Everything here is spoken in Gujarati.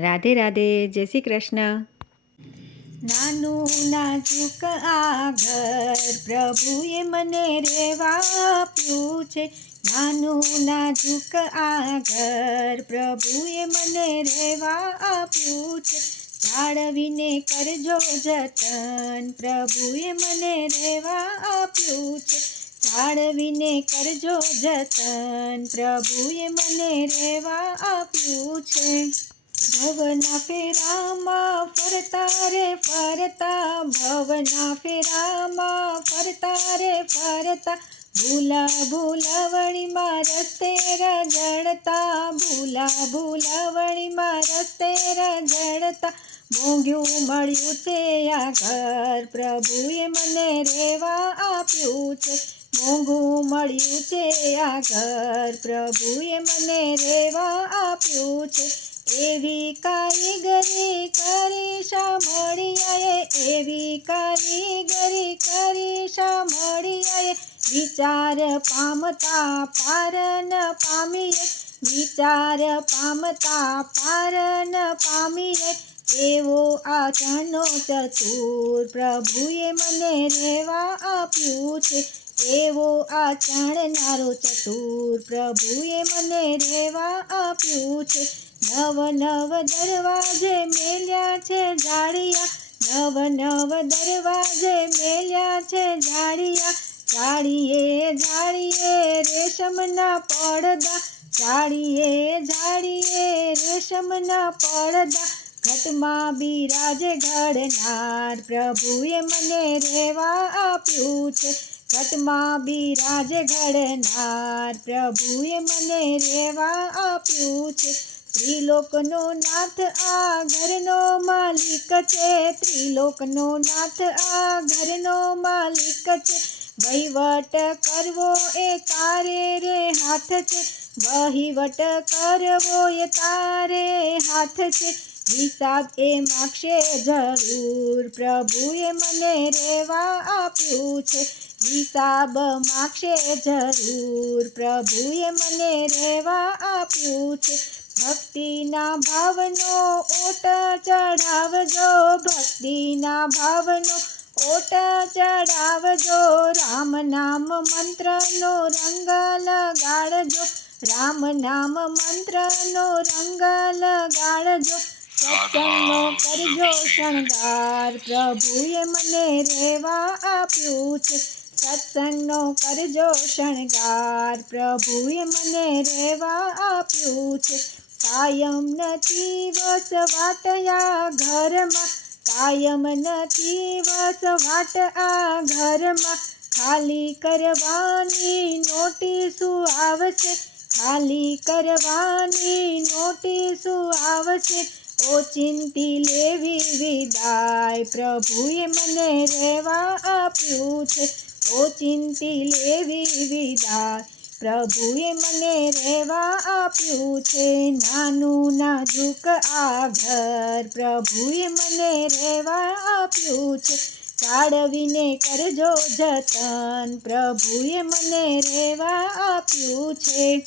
રાધે રાધે, જય શ્રી કૃષ્ણ. નાનું નાજુક આ ઘર પ્રભુએ મને રેવા આપ્યું છે. નાનું નાજુક આ ઘર પ્રભુએ મને રેવા આપ્યું છે. જાળવીને કરજો જતન પ્રભુએ મને રેવા આપ્યું છે. જાળવીને કરજો જતન પ્રભુએ મને રેવા આપ્યું છે. ભવના ફેરામાં ફરતા રે, ફરતા. ભવના ફેરામાં ફરતા રે, ફરતા. ભૂલા ભૂલાવણીમાં રસ્તે રજડતા. ભૂલા ભૂલાવણીમાં રસ્તે રજડતા. મોંઘ્યું મળ્યું છે આ ઘર પ્રભુએ મને રેવા આપ્યું છે. મોંઘું મળ્યું છે આ ઘર પ્રભુએ મને રેવા આપ્યું છે. એવી કારીગરી કરી સાંભળીએ, એવી કારીગરી કરી સાંભળીએ. વિચાર પામતા પાર ન પામીએ, વિચાર પામતા પાર ન પામીએ. એવો આ ચણો ચતુર પ્રભુએ મને રેવા આપ્યું છે. એવો આ ચાણનારો ચતુર પ્રભુએ મને રેવા આપ્યું છે. નવ નવ દરવાજે મેલ્યા છે જાળિયા. નવ નવ દરવાજે મેલ્યા છે જાળિયા. જાળીએ જાળીએ રેશમના પડદા. જાળીએ જાળીએ રેશમના પડદા. ઘટમાં બિરાજે ઘડનાર પ્રભુએ મને રેવા આપ્યું છે. ઘટમાં બિરાજે ઘડનાર પ્રભુએ મને રેવા આપ્યું છે. ત્રિલોકનો નાથ આ ઘરનો માલિક છે, ત્રિલોકનો નાથ આ ઘરનો માલિક છે. વહીવટ કરવો એ તારે રે હાથ છે, વહીવટ કરવો એ તારે હાથ છે. હિસાબ એ માગશે જરૂર પ્રભુએ મને રેવા આપ્યું છે. હિસાબ માગશે જરૂર પ્રભુએ મને રેવા આપ્યું છે. ભક્તિના ભાવનો ઓટ ચઢાવજો, ભક્તિના ભાવનો ઓટ ચઢાવજો, રામ નામ મંત્રનો રંગ લગાડજો, રામ નામ મંત્રનો રંગ લગાડજો, સત્સંગનો કરજો શણગાર, પ્રભુએ મને રેવા આપ્યું છે, સત્સંગનો કરજો શણગાર, પ્રભુએ મને રેવા આપ્યું છે. કાયમ નથી વસવાટ આ ઘરમાં. કાયમ નથી વસવાટ આ ઘરમાં. ખાલી કરવાની નોટિસો આવશે. ખાલી કરવાની નોટિસો આવશે. ઓચિંતી લેવી વિદાય પ્રભુએ મને રેવા આપ્યું છે. ઓચિંતી લેવી વિદાય. પ્રભુએ મને રહેવા આપ્યું છે. નાનું નાજુક આ ઘર પ્રભુએ મને રહેવા આપ્યું છે. જાળવીને કરજો જતન પ્રભુએ મને રહેવા આપ્યું છે.